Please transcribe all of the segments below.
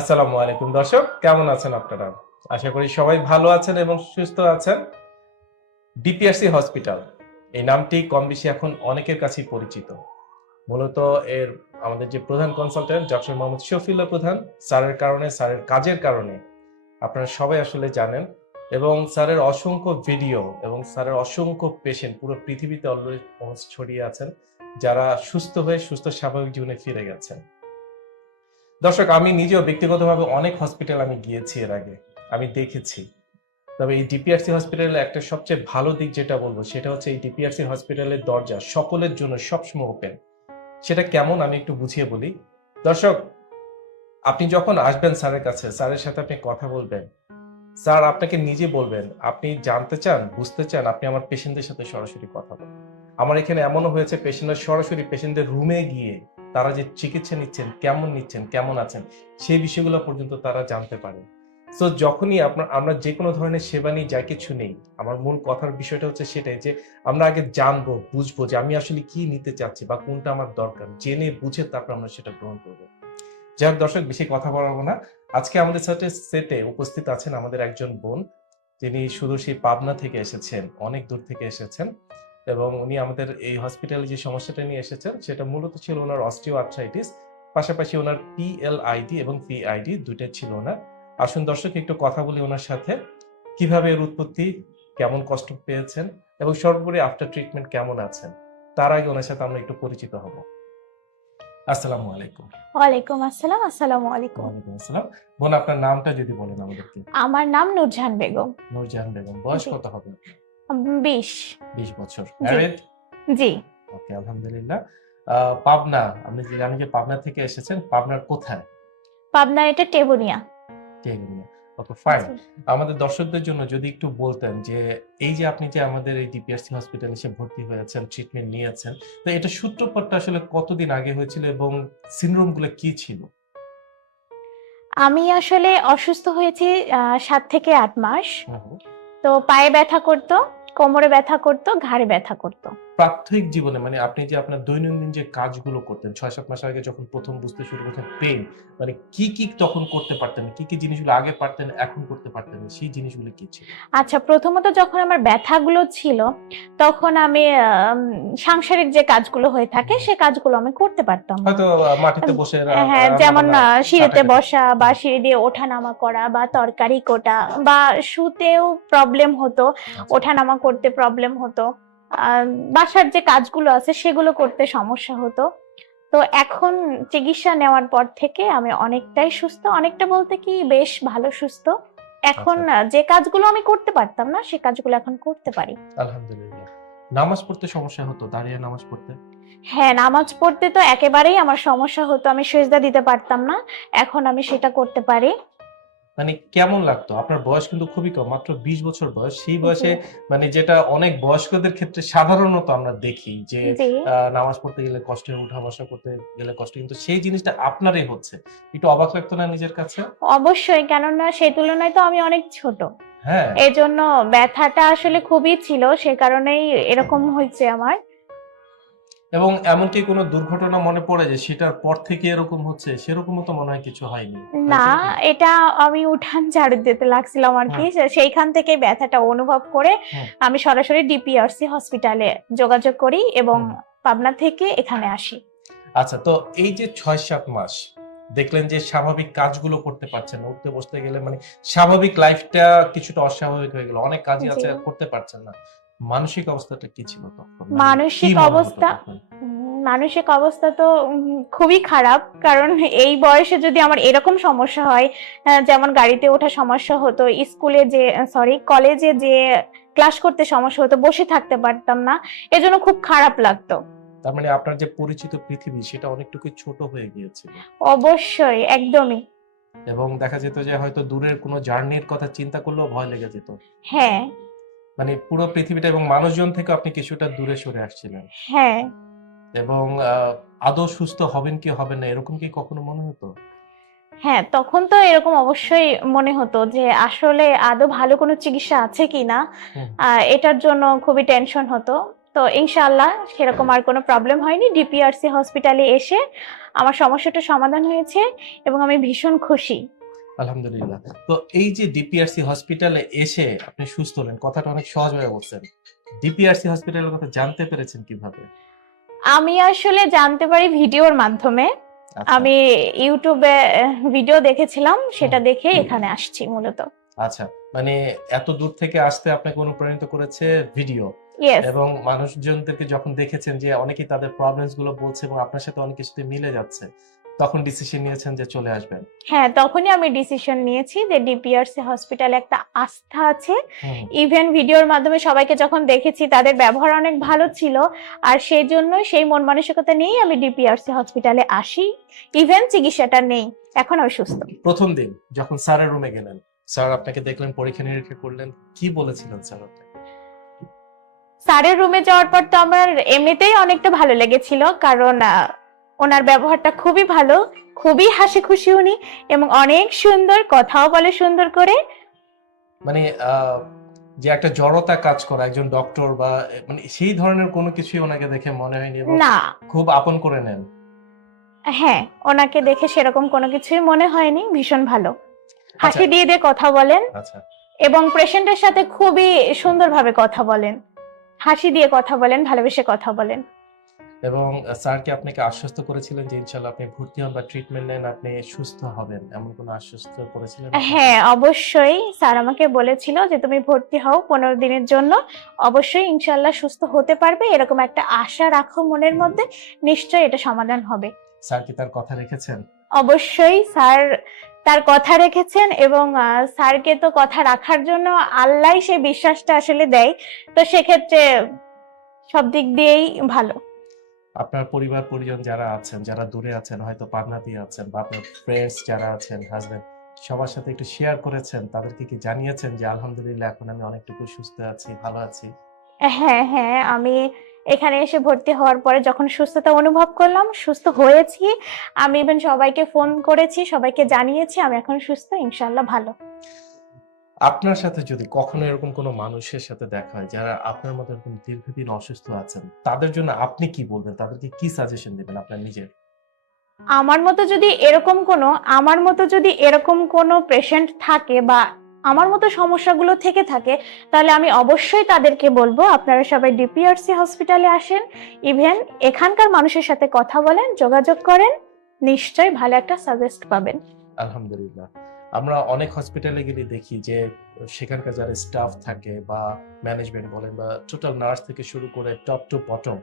আসসালামু আলাইকুম দর্শক কেমন আছেন আপনারা আশা করি সবাই ভালো আছেন এবং সুস্থ আছেন ডিপিআরসি হসপিটাল এই নামটি কম বেশি এখন অনেকের কাছেই পরিচিত মূলত এর আমাদের যে প্রধান কনসালটেন্ট ডক্টর মোহাম্মদ শফিল্লা প্রধান স্যারের কারণে স্যারের কাজের কারণে আপনারা সবাই আসলে জানেন এবং স্যারের অসংখ্য ভিডিও এবং স্যারের অসংখ্য পেশেন্ট পুরো পৃথিবীতে অলরেডি ছড়িয়ে আছেন যারা সুস্থ হয়ে সুস্থ স্বাভাবিক জীবনে ফিরে গেছেন দর্শক আমি নিজেও ব্যক্তিগতভাবে অনেক হসপিটাল আমি গিয়েছি এর আগে আমি দেখেছি তবে এই ডিপিআরসি হসপিটালে একটা সবচেয়ে ভালো দিক যেটা বলবো সেটা হচ্ছে এই ডিপিআরসি হসপিটালের দরজা সকলের জন্য সবসময় ওপেন সেটা কেমন আমি একটু বুঝিয়ে বলি দর্শক আপনি যখন আসবেন স্যারের কাছে স্যারের সাথে আপনি কথা বলবেন স্যার আপনাকে নিজে বলবেন আপনি জানতে চান বুঝতে চান আপনি আমার পেশেন্টদের সাথে সরাসরি কথা বলেন আমার এখানে এমনও হয়েছে পেশেন্টরা সরাসরি পেশেন্টদের রুমে গিয়ে তারা যে চিকিৎসা নিচ্ছেন কেমন নিচ্ছেন কেমন আছেন সেই বিষয়গুলো পর্যন্ত তারা জানতে পারে সো যখনই আপনার আমরা যে কোনো ধরনের সেবা নিয়ে যা কিছু নেই আমার মূল কথার বিষয়টা হচ্ছে সেটাই যে আমরা আগে জানবো বুঝবো যে আমি আসলে কি নিতে চাচ্ছি বা কোনটা আমার দরকার জেনে বুঝে তারপর আমরা সেটা গ্রহণ করবো যাই হোক দর্শক বেশি কথা বলাবো না আজকে আমাদের সাথে সেটে উপস্থিত আছেন আমাদের একজন বোন তিনি শুধু সেই পাবনা থেকে এসেছেন অনেক দূর থেকে এসেছেন এবং উনি আমাদের এই হসপিটালে যে সমস্যাটা নিয়ে এসেছেন সেটা মূলত ছিল ওনার অস্টিও আর্থ্রাইটিস পাশাপাশি ওনার পিএলআইডি এবং পিআইডি দুটো ছিল ওনার আসুন দর্শক একটু কথা বলি ওনার সাথে কিভাবে এর উৎপত্তি কেমন কষ্ট পেয়েছেন এবং সর্বোপরি আফটার ট্রিটমেন্ট কেমন আছেন তার আগে ওনার সাথে আমরা একটু পরিচিত হব আসসালামু আলাইকুম ওয়ালাইকুম আসসালাম আসসালামু আলাইকুম ওয়ালাইকুম আসসালাম বোন আপনার নামটা যদি বলেন আমাদেরকে আমার নাম নূরজাহান বেগম নূরজাহান বেগম বয়স কত হবে বছর জি ওকে আলহামদুলিল্লাহ পাবনা আপনি জানেন যে পাবনা থেকে এসেছেন পাবনার কোথায় পাবনা এটা টেবুনিয়া টেবুনিয়া ওকে ফাইন আমাদের দর্শকদের জন্য যদি একটু বলতেন যে এই যে আপনি যে আমাদের এই ডিপিআরসি হসপিটালে এসে ভর্তি ট্রিটমেন্ট নিয়েছেন তো এটা সূত্রপাতটা আসলে কতদিন আগে হয়েছিল এবং সিনড্রোমগুলো কি ছিল আমি আসলে অসুস্থ হয়েছি সাত থেকে আট মাস তো পায়ে ব্যথা করতো কোমরে ব্যথা করতো ঘাড়ে ব্যথা করতো প্রাত্যহিক জীবনে মানে আপনি যে আপনার দৈনন্দিন যে কাজগুলো করতেন ছয় সাত মাস আগে যখন প্রথম বুঝতে শুরু করতেন পেন মানে কি কি তখন করতে পারতেন কি কি জিনিসগুলো আগে পারতেন এখন করতে পারতেন সেই জিনিসগুলো কি ছিল আচ্ছা প্রথমত যখন আমার ব্যথাগুলো ছিল তখন আমি সাংসারিক যে কাজগুলো হয়ে থাকে সে কাজগুলো আমি করতে পারতাম হয়তো মাটিতে বসে হ্যাঁ, হ্যাঁ যেমন সিঁড়িতে বসা বা সিঁড়ি দিয়ে ওঠানামা করা বা তরকারি কোটা বা শুতেও প্রবলেম হতো আচ্ছা। ওঠানামা করতে প্রবলেম হতো বাসার যে কাজগুলো আছে সেগুলো করতে সমস্যা হতো তো এখন চিকিৎসা নেওয়ার পর থেকে আমি অনেকটাই সুস্থ অনেকটা বলতে কি বেশ ভালো সুস্থ এখন আচ্ছা। যে কাজগুলো আমি করতে পারতাম না সে কাজগুলো এখন করতে পারি আলহামদুলিল্লাহ নামাজ পড়তে সমস্যা হতো দাঁড়িয়ে নামাজ পড়তে হ্যাঁ নামাজ পড়তে তো একেবারেই আমার সমস্যা হতো আমি সেজদা দিতে পারতাম না এখন আমি সেটা করতে পারি মানে কেমন লাগতো আপনার বয়স কিন্তু খুবই কম মাত্র বিশ বছর বয়স সেই বয়সে মানে যেটা অনেক বয়স্কদের ক্ষেত্রে সাধারণত আমরা দেখি যে নামাজ পড়তে গেলে কষ্ট উঠা বসা করতে গেলে কষ্ট কিন্তু সেই জিনিসটা আপনারই হচ্ছে একটু অবাক লাগতো না নিজের কাছে অবশ্যই কেননা সেই তুলনায় তো আমি অনেক ছোট হ্যাঁ। এজন্য ব্যথাটা আসলে খুবই ছিল সে কারণেই এরকম হয়েছে আমার এবং এমনকি কোন দুর্ঘটনা মনে পড়ে যে সেটার পর থেকে এরকম হচ্ছে সেরকম তো মনে হয় কিছু হয়নি না এটা আমি উঠান ঝাড়ু দিতে লাগছিলাম আর কি হ্যাঁ। সেইখান থেকে ব্যথাটা অনুভব করে হ্যাঁ। আমি সরাসরি ডিপিআরসি হসপিটালে যোগাযোগ করি এবং পাবনা থেকে এখানে আসি আচ্ছা তো এই যে ছয় সাত মাস দেখলেন যে স্বাভাবিক কাজগুলো করতে পারছেন না উঠতে বসতে গেলে মানে স্বাভাবিক লাইফটা কিছুটা অস্বাভাবিক হয়ে গেল অনেক কাজই আছে করতে পারছেন না মানসিক অবস্থাটা কি ছিল তখন মানে মানসিক অবস্থা মানসিক অবস্থা তো খুবই খারাপ কারণ এই বয়সে যদি আমার এরকম সমস্যা হয় যেমন গাড়িতে ওঠা সমস্যা হতো স্কুলে যে সরি কলেজে যে ক্লাস করতে সমস্যা হতো বসে থাকতে পারতাম না এজন্য খুব খারাপ লাগতো তার মানে আপনার যে পরিচিত পৃথিবী সেটা অনেকটুকু ছোট হয়ে গিয়েছে অবশ্যই একদমই এবং দেখা যেত যে হয়তো দূরের কোনো জার্নির কথা চিন্তা করলেও ভয় লেগে যেত হ্যাঁ মানে পুরো পৃথিবীটা এবং মানুষজন থেকে আপনি কিছুটা দূরে সরে আসছিলেন হ্যাঁ এবং আদৌ সুস্থ হবেন কি হবেন না এরকম কি কখনো মনে হতো হ্যাঁ তখন তো এরকম অবশ্যই মনে হতো যে আসলে আদৌ ভালো কোনো চিকিৎসা আছে কি না এটার জন্য খুবই টেনশন হতো তো ইনশাল্লাহ সেরকম আর কোনো প্রবলেম হয়নি ডিপিআরসি হসপিটালে এসে আমার সমস্যাটা সমাধান হয়েছে এবং আমি ভীষণ খুশি আলহামদুলিল্লাহ তো এই যে ডিপিআরসি হসপিটালে এসে আপনি সুস্থ হলেন কথাটা অনেক সহজ হয়ে বলছেন ডিপিআরসি হসপিটালের কথা জানতে পেরেছেন কিভাবে আমি আসলে জানতে পারি ভিডিওর মাধ্যমে আচ্ছা। আমি ইউটিউবে ভিডিও দেখেছিলাম সেটা দেখে এখানে আসছি মূলত আচ্ছা মানে এত দূর থেকে আসতে আপনাকে অনুপ্রাণিত করেছে ভিডিও এবং মানুষজনদেরকে যখন দেখেছেন যে অনেকেই তাদের প্রবলেমস গুলো বলছে এবং আপনার সাথে অনেক কিছুতে মিলে যাচ্ছে তখন ডিসিশন নিয়েছেন যে চলে আসবেন হ্যাঁ তখনই আমি ডিসিশন নিয়েছি যে ডিপিআরসি হসপিটালে একটা আস্থা আছে ইভেন ভিডিওর মাধ্যমে সবাইকে যখন দেখেছি তাদের ব্যবহার অনেক ভালো ছিল আর সেই জন্য সেই মন মানসিকতা নিয়েই আমি ডিপিআরসি হসপিটালে আসি ইভেন চিকিৎসাটা নেই এখন আমি সুস্থ প্রথম দিন যখন স্যারের রুমে গেলেন স্যার আপনাকে দেখলেন পরীক্ষা নিরীক্ষা করলেন কি বলেছিলেন স্যার স্যারের রুমে যাওয়ার পর তো আমার এমনিতেই অনেকটা ভালো লেগেছিল কারণ ওনার ব্যবহারটা খুবই ভালো খুবই হাসি খুশি উনি এবং অনেক সুন্দর কথাও বলে সুন্দর করে মানে যে একটা জড়তা কাজ করা একজন ডক্টর বা মানে সেই ধরনের কোনো কিছুই ওনাকে দেখে মনে হয়নি না খুব আপন করে নেন হ্যাঁ ওনাকে দেখে সেরকম কোনো কিছুই মনে হয়নি ভীষণ ভালো আচ্ছা। হাসি দিয়ে দিয়ে কথা বলেন আচ্ছা। এবং পেশেন্টের সাথে খুবই সুন্দরভাবে কথা বলেন হাসি দিয়ে কথা বলেন ভালোবেসে কথা বলেন এবং স্যারকে আপনাকে আশ্বস্ত করেছিলেন যে ইনশাল্লাহ আপনি ভর্তি হন বা ট্রিটমেন্ট নেন আপনি সুস্থ হবেন এমন কোনো আশ্বস্ত করেছিলেন হ্যাঁ অবশ্যই স্যার আমাকে বলেছিল যে তুমি ভর্তি হও পনেরো দিনের জন্য অবশ্যই ইনশাল্লাহ সুস্থ হতে পারবে এরকম একটা আশা রাখো মনের মধ্যে নিশ্চয়ই এটা সমাধান হবে স্যার কি তার কথা রেখেছেন অবশ্যই স্যার তার কথা রেখেছেন এবং স্যারকে তো কথা রাখার জন্য আল্লাহ সে বিশ্বাসটা আসলে দেয় তো সেক্ষেত্রে সব দিক দিয়েই ভালো আপনার পরিবার পরিজন যারা আছেন যারা দূরে আছেন হয়তো পান্না দিয়ে আছেন বা আপনার ফ্রেন্ডস যারা আছেন হাজব্যান্ড সবার সাথে একটু শেয়ার করেছেন তাদেরকে কি জানিয়েছেন যে আলহামদুলিল্লাহ এখন আমি অনেকটুকু সুস্থ আছি ভালো আছি হ্যাঁ হ্যাঁ আমি এখানে এসে ভর্তি হওয়ার পরে যখন সুস্থতা অনুভব করলাম সুস্থ হয়েছি আমি ইভেন সবাইকে ফোন করেছি সবাইকে জানিয়েছি আমি এখন সুস্থ ইনশাল্লাহ ভালো আপনার সাথে যদি কখনো এরকম কোনো মানুষের সাথে দেখা হয় যারা আপনার মতো এরকম দীর্ঘদিন অসুস্থ আছেন তাদের জন্য আপনি কি বলবেন তাদেরকে কি সাজেশন দেবেন আপনার নিজের আমার মতো যদি এরকম কোনো আমার মতো যদি এরকম কোনো পেশেন্ট থাকে বা আমার মতো সমস্যাগুলো থেকে থাকে তাহলে আমি অবশ্যই তাদেরকে বলবো আপনারা সবাই ডিপিআরসি হসপিটালে আসেন ইভেন এখানকার মানুষের সাথে কথা বলেন যোগাযোগ করেন নিশ্চয়ই ভালো একটা সাজেস্ট পাবেন আলহামদুলিল্লাহ আমরা অনেক হসপিটালে গেলে দেখি যে সেখানকার যারা স্টাফ থাকে বা ম্যানেজমেন্ট বলেন বা টোটাল নার্স থেকে শুরু করে টপ টু বটম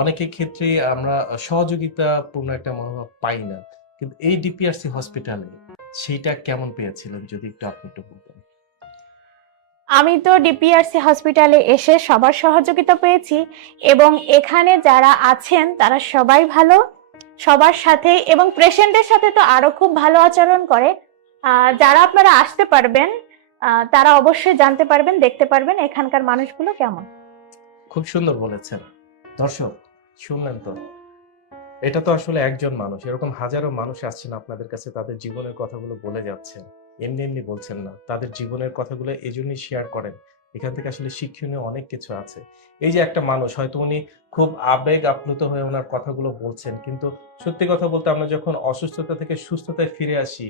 অনেকের ক্ষেত্রে আমরা সহযোগিতাপূর্ণ একটা মনোভাব পাই না কিন্তু এই ডিপিআরসি হসপিটালে সেইটা কেমন পেয়েছিলেন যদি একটু আপনি একটু বলতেন আমি তো ডিপিআরসি হসপিটালে এসে সবার সহযোগিতা পেয়েছি এবং এখানে যারা আছেন তারা সবাই ভালো সবার সাথে এবং পেশেন্টের সাথে তো আরো খুব ভালো আচরণ করে যারা আপনারা আসতে পারবেন তারা অবশ্যই জানতে পারবেন দেখতে পারবেন এখানকার মানুষগুলো কেমন খুব সুন্দর বলেছেন দর্শক শুনলেন তো এটা তো আসলে একজন মানুষ এরকম হাজারো মানুষ আসছেন আপনাদের কাছে তাদের জীবনের কথাগুলো বলে যাচ্ছেন এমনি এমনি বলছেন না তাদের জীবনের কথাগুলো এই জন্যই শেয়ার করেন এখান থেকে আসলে শিক্ষণীয় অনেক কিছু আছে এই যে একটা মানুষ হয়তো উনি খুব আবেগ আপ্লুত হয়ে ওনার কথাগুলো বলছেন কিন্তু সত্যি কথা বলতে আমরা যখন অসুস্থতা থেকে সুস্থতায় ফিরে আসি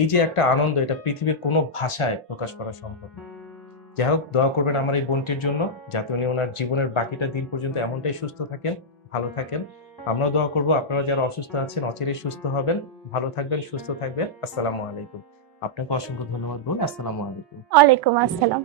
এই যে একটা আনন্দ এটা পৃথিবীর কোনো ভাষায় প্রকাশ করা সম্ভব না যাই হোক দোয়া করবেন আমার এই বোনটির জন্য যাতে উনি ওনার জীবনের বাকিটা দিন পর্যন্ত এমনটাই সুস্থ থাকেন ভালো থাকেন আমরাও দোয়া করব আপনারা যারা অসুস্থ আছেন অচিরেই সুস্থ হবেন ভালো থাকবেন সুস্থ থাকবেন আসসালামু আলাইকুম আপনাকে অসংখ্য ধন্যবাদ বোন আসসালামু আলাইকুম ওয়ালাইকুম আসসালাম